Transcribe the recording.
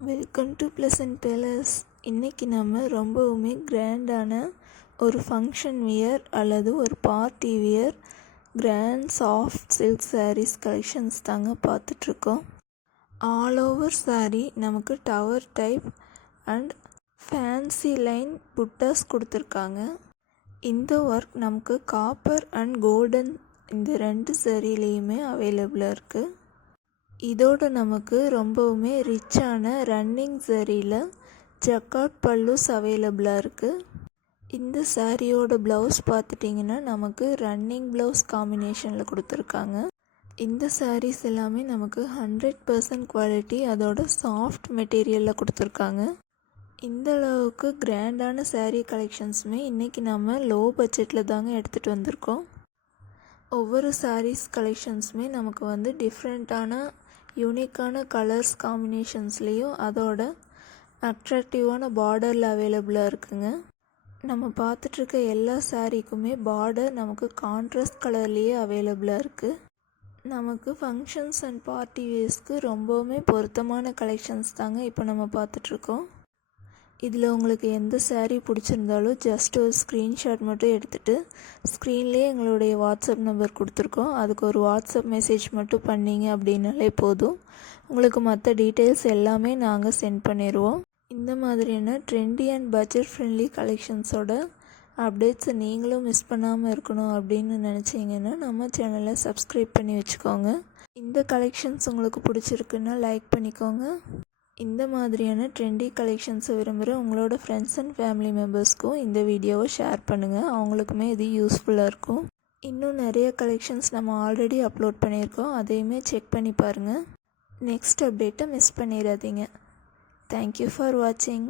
Welcome to pleasant palace. இன்றைக்கி நம்ம ரொம்பவுமே கிராண்டான ஒரு ஃபங்க்ஷன் வியர் அல்லது ஒரு party wear grand soft silk saris collections தாங்க பார்த்துட்ருக்கோம். ஆல் ஓவர் சாரீ நமக்கு tower type and fancy line buttas கொடுத்துருக்காங்க. இந்த ஒர்க் நமக்கு காப்பர் அண்ட் கோல்டன் இந்த ரெண்டு சாரிலையுமே அவைலபிளாக இருக்குது. இதோட நமக்கு ரொம்பவுமே ரிச்சான ரன்னிங் சாரியில் ஜக்கார்ட் பல்லூஸ் அவைலபிளாக இருக்குது. இந்த சாரியோட ப்ளவுஸ் பார்த்துட்டிங்கன்னா நமக்கு ரன்னிங் ப்ளவுஸ் காம்பினேஷனில் கொடுத்துருக்காங்க. இந்த சாரீஸ் எல்லாமே நமக்கு 100% குவாலிட்டி, அதோட சாஃப்ட் மெட்டீரியலில் கொடுத்துருக்காங்க. இந்த அளவுக்கு கிராண்டான சாரீ கலெக்ஷன்ஸுமே இன்றைக்கி நம்ம லோ பட்ஜெட்டில் தாங்க எடுத்துகிட்டு வந்திருக்கோம். ஒவ்வொரு சாரீஸ் கலெக்ஷன்ஸுமே நமக்கு டிஃப்ரெண்ட்டான யூனிக்கான கலர்ஸ் காம்பினேஷன்ஸ்லேயும் அதோட அட்ராக்டிவான பார்டரில் அவைலபிளாக இருக்குங்க. நம்ம பார்த்துட்ருக்க எல்லா சாரீக்குமே பார்டர் நமக்கு கான்ட்ராஸ்ட் கலர்லேயே அவைலபிளாக இருக்குது. நமக்கு ஃபங்க்ஷன்ஸ் அண்ட் பார்ட்டி வேர்ஸ்க்கு ரொம்பவுமே பொருத்தமான கலெக்ஷன்ஸ் தாங்க இப்போ நம்ம பார்த்துட்ருக்கோம். இதில் உங்களுக்கு எந்த சாரீ பிடிச்சிருந்தாலும் ஜஸ்ட் ஒரு ஸ்க்ரீன்ஷாட் மட்டும் எடுத்துகிட்டு ஸ்க்ரீன்லேயே எங்களுடைய வாட்ஸ்அப் நம்பர் கொடுத்துருக்கோம். அதுக்கு ஒரு வாட்ஸ்அப் மெசேஜ் மட்டும் பண்ணிங்க அப்படின்னாலே போதும். உங்களுக்கு மற்ற டீட்டெயில்ஸ் எல்லாமே நாங்கள் சென்ட் பண்ணிடுவோம். இந்த மாதிரியான ட்ரெண்டி அண்ட் பட்ஜெட் ஃப்ரெண்ட்லி கலெக்ஷன்ஸோட அப்டேட்ஸை நீங்களும் மிஸ் பண்ணாமல் இருக்கணும் அப்படின்னு நினச்சிங்கன்னா நம்ம சேனலை சப்ஸ்கிரைப் பண்ணி வச்சுக்கோங்க. இந்த கலெக்ஷன்ஸ் உங்களுக்கு பிடிச்சிருக்குன்னா லைக் பண்ணிக்கோங்க. இந்த மாதிரியான ட்ரெண்டி கலெக்ஷன்ஸை விரும்புகிற உங்களோட ஃப்ரெண்ட்ஸ் அண்ட் ஃபேமிலி மெம்பர்ஸ்க்கும் இந்த வீடியோவை ஷேர் பண்ணுங்கள். அவங்களுக்குமே இது யூஸ்ஃபுல்லாக இருக்கும். இன்னும் நிறைய கலெக்ஷன்ஸ் நம்ம ஆல்ரெடி அப்லோட் பண்ணியிருக்கோம், அதையுமே செக் பண்ணி பாருங்கள். நெக்ஸ்ட் அப்டேட்டை மிஸ் பண்ணிடாதீங்க. தேங்க்யூ ஃபார் வாட்சிங்.